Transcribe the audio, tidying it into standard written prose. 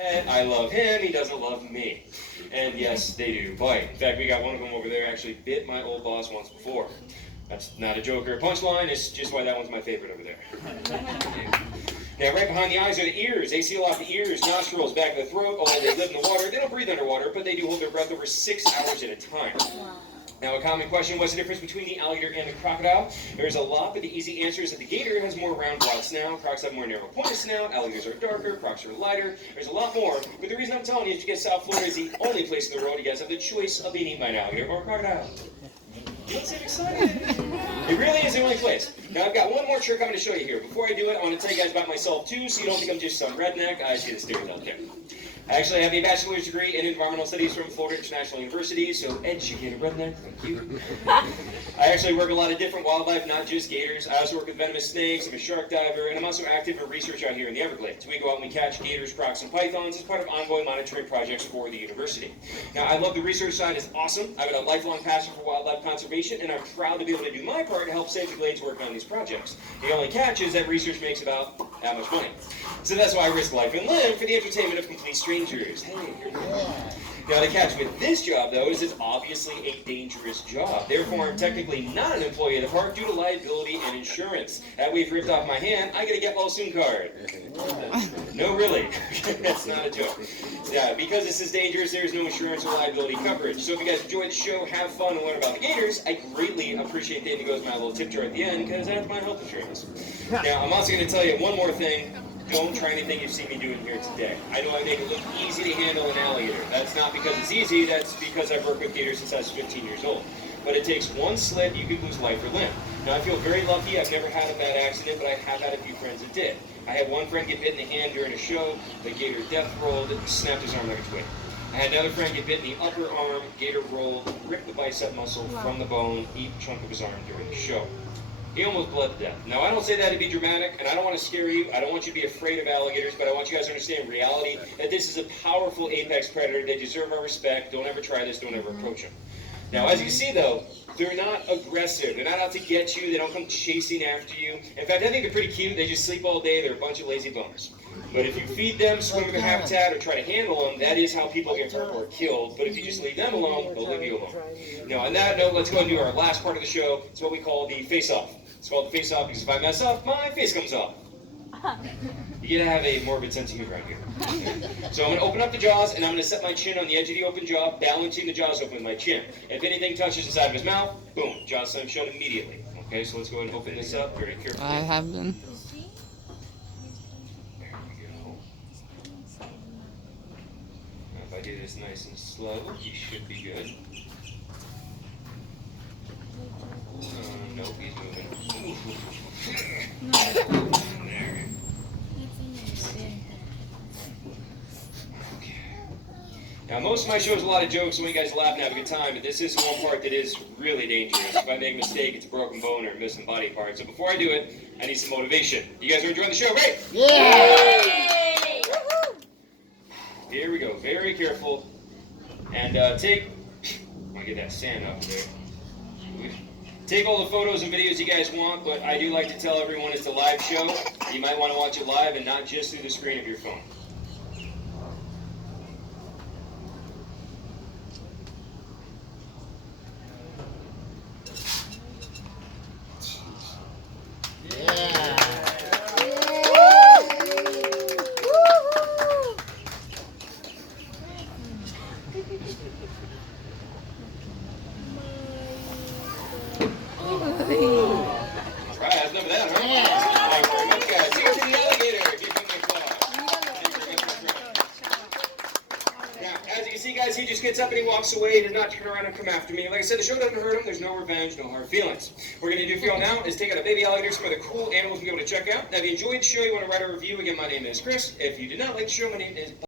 pet. I love him. He doesn't love me. And yes, they do bite. In fact, we got one of them over there actually bit my old boss once before. That's not a joke or a punchline. It's just why that one's my favorite over there. Now, right behind the eyes are the ears. They seal off the ears, nostrils, back of the throat. Although they live in the water, they don't breathe underwater, but they do hold their breath over 6 hours at a time. Now, a common question, what's the difference between the alligator and the crocodile? There's a lot, but the easy answer is that the gator has more round, broad snout, crocs have more narrow, pointed snout, alligators are darker, crocs are lighter. There's a lot more, but the reason I'm telling you is because South Florida is the only place in the world you guys have the choice of being eaten by an alligator or a crocodile. You don't seem excited. It really is the only place. Now, I've got one more trick I'm going to show you here. Before I do it, I want to tell you guys about myself, too, so you don't think I'm just some redneck. I see the stairs out there. I actually have a bachelor's degree in environmental studies from Florida International University, so educated redneck, thank you. I actually work a lot of different wildlife, not just gators. I also work with venomous snakes, I'm a shark diver, and I'm also active in research out here in the Everglades. We go out and we catch gators, crocs, and pythons as part of ongoing monitoring projects for the university. Now, I love the research side, it's awesome. I've got a lifelong passion for wildlife conservation, and I'm proud to be able to do my part to help save the glades working on these projects. The only catch is that research makes about that much money. So that's why I risk life and limb for the entertainment of complete strangers. Hey, now the catch with this job, though, is it's obviously a dangerous job. Therefore, I'm technically not an employee of the park due to liability and insurance. That way, if ripped off my hand, I get a get well soon card. No, really. That's not a joke. Yeah, because this is dangerous, there's no insurance or liability coverage. So if you guys enjoy the show, have fun, and learn about the gators, I greatly appreciate the goes my little tip jar at the end, because that's my health insurance. Now, I'm also going to tell you one more thing. Don't try anything you've seen me doing here today. I know I make it look easy to handle an alligator. That's not because it's easy, that's because I've worked with gators since I was 15 years old. But it takes one slip, you could lose life or limb. Now, I feel very lucky. I've never had a bad accident, but I have had a few friends that did. I had one friend get bit in the hand during a show. The gator death rolled, snapped his arm like a twig. I had another friend get bit in the upper arm, gator rolled, ripped the bicep muscle from the bone, eat a chunk of his arm during the show. He almost bled to death. Now, I don't say that to be dramatic, and I don't want to scare you. I don't want you to be afraid of alligators, but I want you guys to understand reality, that this is a powerful apex predator. They deserve our respect. Don't ever try this. Don't ever approach them. Now, as you can see, though, they're not aggressive. They're not out to get you. They don't come chasing after you. In fact, I think they're pretty cute. They just sleep all day. They're a bunch of lazy bums. But if you feed them, swim in their habitat, or try to handle them, that is how people get hurt or killed. But if you just leave them alone, they'll leave you alone. Now, on that note, let's go and do our last part of the show. It's what we call the face-off. It's called the face-off because if I mess up, my face comes off. You gotta have a morbid sense of humor right here. So I'm gonna open up the jaws, and I'm gonna set my chin on the edge of the open jaw, balancing the jaws open with my chin. If anything touches the side of his mouth, boom, jaws shut immediately. Okay, so let's go ahead and open this up very carefully. I have been. There we go. Now if I do this nice and slow, you should be good. Nope, he's moving. There. Okay. Now, most of my shows a lot of jokes, so you guys laugh and have a good time, but this is one part that is really dangerous. If I make a mistake, it's a broken bone or a missing body part. So before I do it, I need some motivation. You guys are enjoying the show, right? Yay! Here we go. Very careful. And I'm gonna get that sand up there. Take all the photos and videos you guys want, but I do like to tell everyone it's a live show. You might want to watch it live and not just through the screen of your phone. Right, that's enough of that, huh? Yeah. Thank you very much, guys. Here to the alligator. Give him applause. Now, as you can see, guys, he just gets up and he walks away. He does not turn around and come after me. Like I said, the show doesn't hurt him. There's no revenge, no hard feelings. What we're going to do for y'all now is take out a baby alligator, some other cool animals you'll be able to check out. Now, if you enjoyed the show, you want to write a review, again, my name is Chris. If you did not like the show, my name is